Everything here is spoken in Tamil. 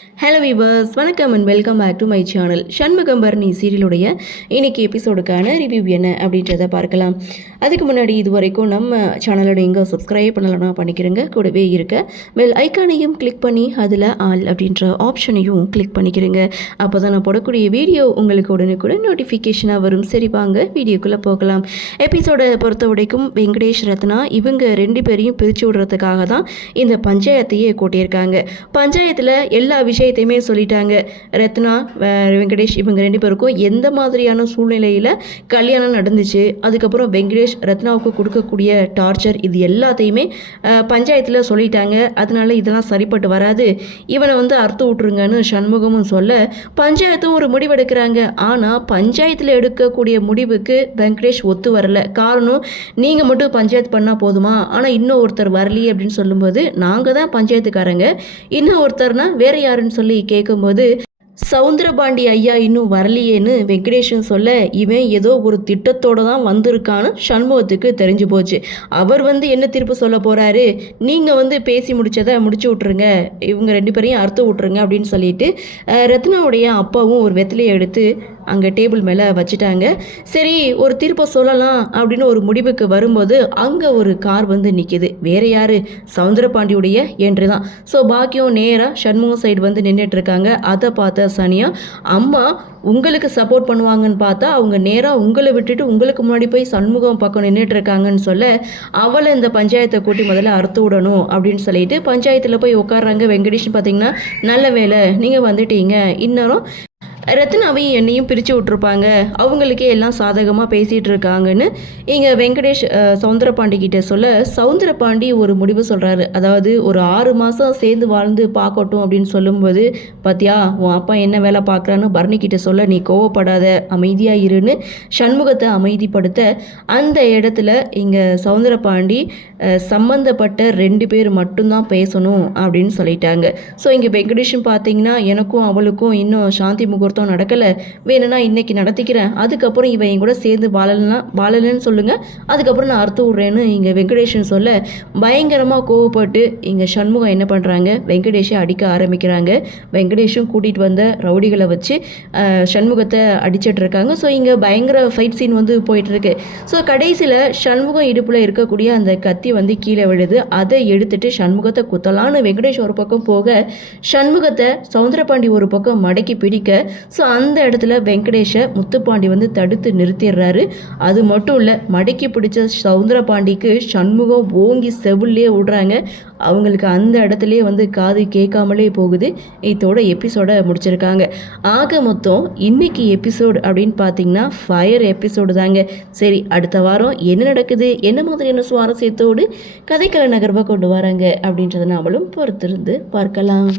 ஹலோ வீவர்ஸ், வணக்கம் and welcome back to my channel. Shanmugam Bharani சீரியலுடைய இன்னைக்கு எபிசோடுக்கான ரிவ்யூ என்ன அப்படின்றத பார்க்கலாம். அதுக்கு முன்னாடி இது வரைக்கும் நம்ம சேனலோட எங்கே சப்ஸ்கிரைப் பண்ணலன்னா பண்ணிக்கிறேங்க. கூடவே இருக்க பெல் ஐக்கானையும் கிளிக் பண்ணி அதில் ஆல் அப்படின்ற ஆப்ஷனையும் கிளிக் பண்ணிக்கிறேங்க. அப்போ தான் நான் போடக்கூடிய வீடியோ உங்களுக்கு உடனுக்குடன் நோட்டிஃபிகேஷனாக வரும். சரி, வாங்க வீடியோக்குள்ளே போகலாம். எபிசோடை பொறுத்த வரைக்கும் வெங்கடேஷ் ரத்னா இவங்க ரெண்டு பேரையும் பிரித்து விடுறதுக்காக தான் இந்த பஞ்சாயத்தையே கூட்டியிருக்காங்க. பஞ்சாயத்தில் எல்லா விஷயத்தையுமே சொல்லிட்டாங்க. ரத்னா, வெங்கடேஷ் இவங்க ரெண்டு பேருக்கும் எந்த மாதிரியான சூழ்நிலையில் கல்யாணம் நடந்துச்சு, அதுக்கப்புறம் வெங்கடேஷ் ரத்னாவுக்கு கொடுக்கக்கூடிய டார்ச்சர், இது எல்லாத்தையுமே பஞ்சாயத்தில் சொல்லிட்டாங்க. அதனால இதெல்லாம் சரிப்பட்டு வராது, இவனை அறுத்து விட்டுருங்கன்னு சண்முகமும் சொல்ல பஞ்சாயத்தும் ஒரு முடிவெடுக்கிறாங்க. ஆனால் பஞ்சாயத்தில் எடுக்கக்கூடிய முடிவுக்கு வெங்கடேஷ் ஒத்து வரல. காரணம், நீங்கள் மட்டும் பஞ்சாயத்து பண்ணால் போதுமா, ஆனால் இன்னும் ஒருத்தர் வரலையே அப்படின்னு சொல்லும்போது, நாங்கள் தான் பஞ்சாயத்துக்காரங்க, இன்னும் ஒருத்தர்னா வேற யாருன்னு சொல்லி கேட்கும்போது, சவுந்தரபாண்டி ஐயா இன்னும் வரலையேன்னு வெங்கடேஷன் சொல்ல, இவன் ஏதோ ஒரு திட்டத்தோடு தான் வந்திருக்கான்னு சண்முகத்துக்கு தெரிஞ்சு போச்சு. அவர் என்ன தீர்ப்பு சொல்ல போகிறாரு, நீங்கள் பேசி முடிச்சதை முடிச்சு விட்ருங்க, இவங்க ரெண்டு பேரையும் அறுத்து விட்ருங்க அப்படின்னு சொல்லிட்டு ரத்னாவுடைய அப்பாவும் ஒரு வெத்திலையை எடுத்து அங்கே டேபிள் மேலே வச்சுட்டாங்க. சரி, ஒரு தீர்ப்பை சொல்லலாம் அப்படின்னு ஒரு முடிவுக்கு வரும்போது அங்கே ஒரு கார் நிற்கிது. வேற யார், சவுந்தரபாண்டியுடைய என்று தான். ஸோ பாக்கியம் நேராக சண்முகம் சைடு நின்றுட்டுருக்காங்க. அதை பார்த்த சனியா, அம்மா உங்களுக்கு சப்போர்ட் பண்ணுவாங்கன்னு பார்த்தா அவங்க நேராக உங்களை விட்டுட்டு உங்களுக்கு முன்னாடி போய் சண்முகம் பக்கம் நின்றுட்டுருக்காங்கன்னு சொல்ல, அவளை இந்த பஞ்சாயத்தை கூட்டி முதல்ல அறுத்து விடணும் அப்படின்னு சொல்லிட்டு பஞ்சாயத்தில் போய் உட்காடுறாங்க. வெங்கடேஷன் பார்த்தீங்கன்னா, நல்ல வேலை நீங்கள் வந்துட்டீங்க, இன்னும் ரத்னாவையும் என்னையும் பிரித்து விட்ருப்பாங்க, அவங்களுக்கே எல்லாம் சாதகமாக பேசிகிட்டு இருக்காங்கன்னு இங்கே வெங்கடேஷ் சவுந்தரபாண்டி கிட்ட சொல்ல, சவுந்தரபாண்டி ஒரு முடிவு சொல்கிறாரு. அதாவது ஒரு 6 மாதம் சேர்ந்து வாழ்ந்து பார்க்கட்டும் அப்படின்னு சொல்லும்போது, பார்த்தியா உன் அப்பா என்ன வேலை பார்க்குறான்னு பரணிக்கிட்ட சொல்ல, நீ கோவப்படாத, அமைதியாக இருன்னு சண்முகத்தை அமைதிப்படுத்த, அந்த இடத்துல இங்கே சவுந்தரபாண்டி சம்மந்தப்பட்ட 2 பேர் மட்டும்தான் பேசணும் அப்படின்னு சொல்லிட்டாங்க. ஸோ இங்கே வெங்கடேஷன் பார்த்தீங்கன்னா, எனக்கும் அவளுக்கும் இன்னும் சாந்தி முகூர்த்தம் நடக்கலை, வேணும்னா இன்னைக்கு நடத்திக்கிறேன், அதுக்கப்புறம் இவன் என் கூட சேர்ந்து வாழலன்னு சொல்லுங்க, அதுக்கப்புறம் நான் அறுத்து விட்றேன்னு இங்கே வெங்கடேஷன் சொல்ல, பயங்கரமாக கோவப்பட்டு இங்கே சண்முகம் என்ன பண்ணுறாங்க, வெங்கடேஷை அடிக்க ஆரம்பிக்கிறாங்க. வெங்கடேஷும் கூட்டிகிட்டு வந்த ரவுடிகளை வச்சு சண்முகத்தை அடிச்சிட்டு இருக்காங்க. ஸோ இங்கே பயங்கர ஃபைட் சீன் போயிட்டுருக்கு. ஸோ கடைசியில் சண்முகம் இடுப்பில் இருக்கக்கூடிய அந்த கத்தி கீழே விழுது. அதை எடுத்துட்டு சண்முகத்தை குத்தலான்னு வெங்கடேஷ் ஒரு பக்கம் போக, சண்முகத்தை சவுந்தரபாண்டி ஒரு பக்கம் மடக்கி பிடிக்க, ஸோ அந்த இடத்துல வெங்கடேஷை முத்துப்பாண்டி தடுத்து நிறுத்திடுறாரு. அது மட்டும் இல்லை, மடக்கி பிடிச்ச சவுந்தரபாண்டிக்கு சண்முகம் ஓங்கி செவிலே விடுறாங்க. அவங்களுக்கு அந்த இடத்துலேயே காது கேட்காமலே போகுது. இதோட எபிசோடை முடிச்சிருக்காங்க. ஆக மொத்தம் இன்னைக்கு எபிசோடு அப்படின்னு பார்த்தீங்கன்னா ஃபயர் எபிசோடு தாங்க. சரி, அடுத்த வாரம் என்ன நடக்குது, என்ன மாதிரியான சுவாரஸ்யத்தோடு கதைக்கள நகர்வாக கொண்டு வராங்க அப்படின்றத நாமளும் பொறுத்திருந்து பார்க்கலாம்.